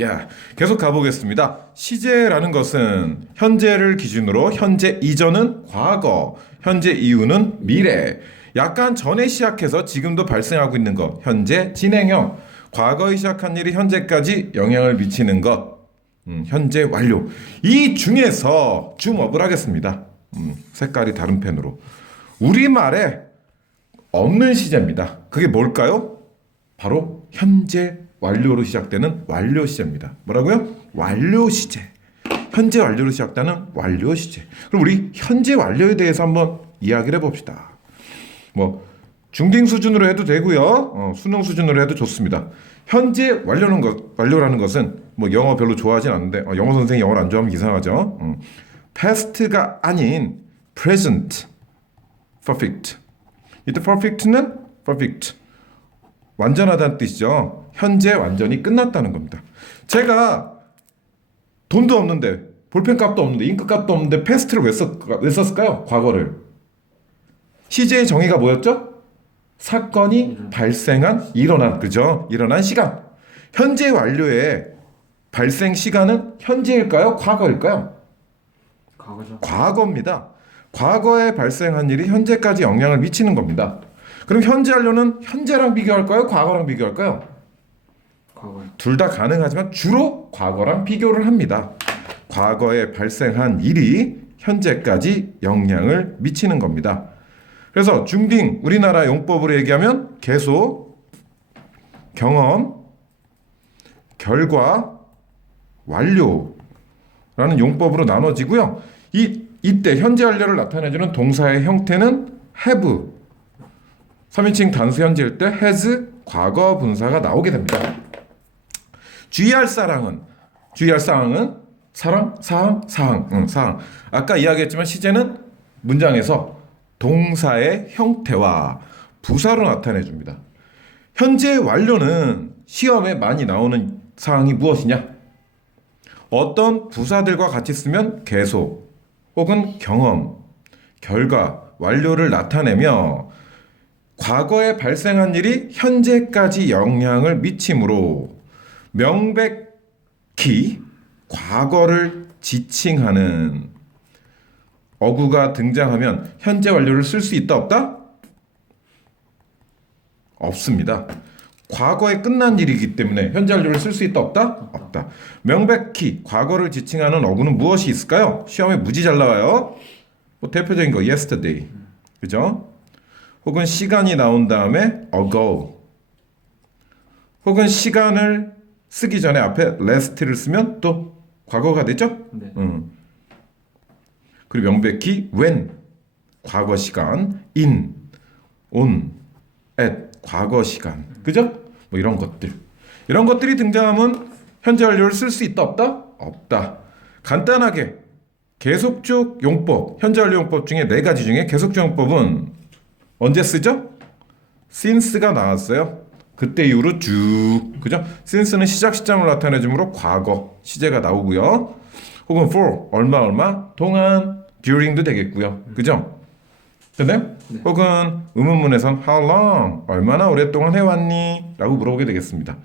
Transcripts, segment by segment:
야, 계속 가보겠습니다. 시제라는 것은 현재를 기준으로 현재 이전은 과거, 현재 이후는 미래. 약간 전에 시작해서 지금도 발생하고 있는 것, 현재 진행형. 과거에 시작한 일이 현재까지 영향을 미치는 것, 음, 현재 완료. 이 중에서 줌업을 하겠습니다. 음, 색깔이 다른 펜으로. 우리말에 없는 시제입니다. 그게 뭘까요? 바로 현재 완료로 시작되는 완료 시제입니다. 뭐라고요? 완료 시제. 현재 완료로 시작되는 완료 시제. 그럼 우리 현재 완료에 대해서 한번 이야기를 해봅시다. 뭐 중딩 수준으로 해도 되고요. 어, 수능 수준으로 해도 좋습니다. 현재 완료는 것 완료라는 것은 뭐 영어 별로 좋아하진 않는데 어, 영어 선생이 영어를 안 좋아하면 이상하죠. 음. past가 아닌 present, perfect. 이때 perfect는 perfect. 완전하다는 뜻이죠. 현재 완전히 끝났다는 겁니다. 제가 돈도 없는데 볼펜 값도 없는데 잉크 값도 없는데 패스트를 왜, 썼, 왜 썼을까요? 과거를. 시제의 정의가 뭐였죠? 사건이 발생한 일어난 그죠? 일어난 시간. 현재 완료의 발생 시간은 현재일까요? 과거일까요? 과거죠. 과거입니다. 과거에 발생한 일이 현재까지 영향을 미치는 겁니다. 그럼 현재 완료는 현재랑 비교할까요? 과거랑 비교할까요? 둘 다 가능하지만 주로 과거랑 비교를 합니다. 과거에 발생한 일이 현재까지 영향을 미치는 겁니다. 그래서 중딩 우리나라 용법으로 얘기하면 계속 경험 결과 완료라는 용법으로 나눠지고요. 이 이때 현재 완료를 나타내주는 동사의 형태는 have 3인칭 단수 현재일 때 has 과거 분사가 나오게 됩니다. 주의할 사항은 주의할 사항은 사랑 사항 사항 응, 사항 아까 이야기했지만 시제는 문장에서 동사의 형태와 부사로 나타내 줍니다. 현재 완료는 시험에 많이 나오는 사항이 무엇이냐? 어떤 부사들과 같이 쓰면 계속 혹은 경험, 결과, 완료를 나타내며 과거에 발생한 일이 현재까지 영향을 미치므로 명백히 과거를 지칭하는 어구가 등장하면 현재 완료를 쓸 수 있다 없다? 없습니다. 과거에 끝난 일이기 때문에 현재 완료를 쓸 수 있다 없다? 없다. 명백히 과거를 지칭하는 어구는 무엇이 있을까요? 시험에 무지 잘 나와요. 뭐 대표적인 거 yesterday. 그죠? 혹은 시간이 나온 다음에 ago. 혹은 시간을 쓰기 전에 앞에 last를 쓰면 또 과거가 되죠? 네. 음. 그리고 명백히 when 과거 시간, in, on, at 과거 시간, 그죠? 뭐 이런 것들, 이런 것들이 등장하면 현재 완료를 쓸 수 있다 없다? 없다. 간단하게 계속적 용법, 현재 완료 용법 중에 네 가지 중에 계속적 용법은 언제 쓰죠? since가 나왔어요. 그때 이후로 쭉 그죠? since는 시작 시점을 나타내주므로 과거 시제가 나오고요. 혹은 for 얼마 얼마 동안 during도 되겠고요. 그죠? 근데 네. 혹은 의문문에선 how long 얼마나 오랫동안 해왔니? 라고 물어보게 되겠습니다.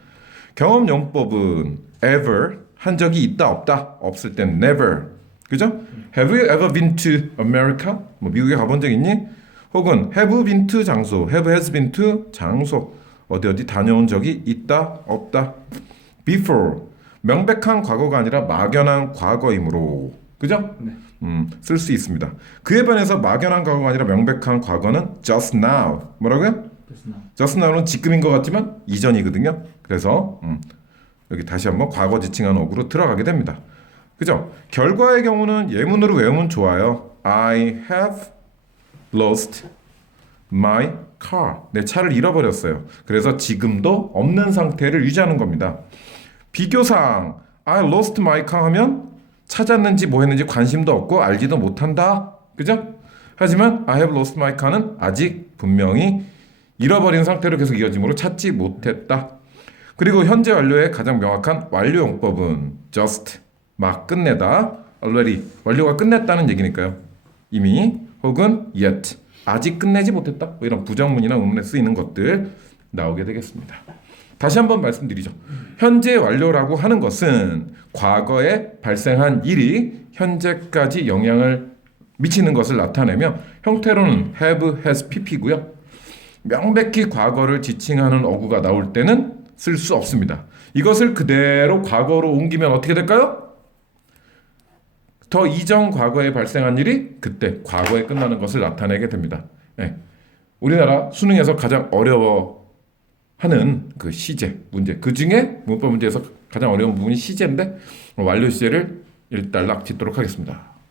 경험 용법은 ever 한 적이 있다 없다 없을 땐 never 그죠? Have you ever been to America? 뭐 미국에 가본 적 있니? 혹은 have been to 장소, have has been to 장소 어디 어디 다녀온 적이 있다 없다 before 명백한 과거가 아니라 막연한 과거이므로 그죠? 네. 음, 쓸 수 있습니다. 그에 반해서 막연한 과거가 아니라 명백한 과거는 just now 뭐라고요? 그래서 나 just now는 지금인 것 같지만 이전이거든요. 그래서 음, 여기 다시 한번 과거 지칭하는 어구로 들어가게 됩니다. 그죠? 결과의 경우는 예문으로 외우면 좋아요. I have lost my car. 내 차를 잃어버렸어요. 그래서 지금도 없는 상태를 유지하는 겁니다. 비교사항 I lost my car 하면 찾았는지 뭐 했는지 관심도 없고 알지도 못한다. 그죠? 하지만 I have lost my car는 아직 분명히 잃어버린 상태로 계속 이어지므로 찾지 못했다. 그리고 현재 완료의 가장 명확한 완료 용법은 just 막 끝내다 already 완료가 끝냈다는 얘기니까요. 이미 혹은 yet 아직 끝내지 못했다. 뭐 이런 부정문이나 의문에 쓰이는 것들 나오게 되겠습니다. 다시 한번 말씀드리죠. 현재 완료라고 하는 것은 과거에 발생한 일이 현재까지 영향을 미치는 것을 나타내며 형태로는 have, has, pp고요. 명백히 과거를 지칭하는 어구가 나올 때는 쓸 수 없습니다. 이것을 그대로 과거로 옮기면 어떻게 될까요? 더 이전 과거에 발생한 일이 그때 과거에 끝나는 것을 나타내게 됩니다. 예. 우리나라 수능에서 가장 어려워하는 그 시제 문제 그 중에 문법 문제에서 가장 어려운 부분이 시제인데 완료 시제를 일단락 짓도록 하겠습니다.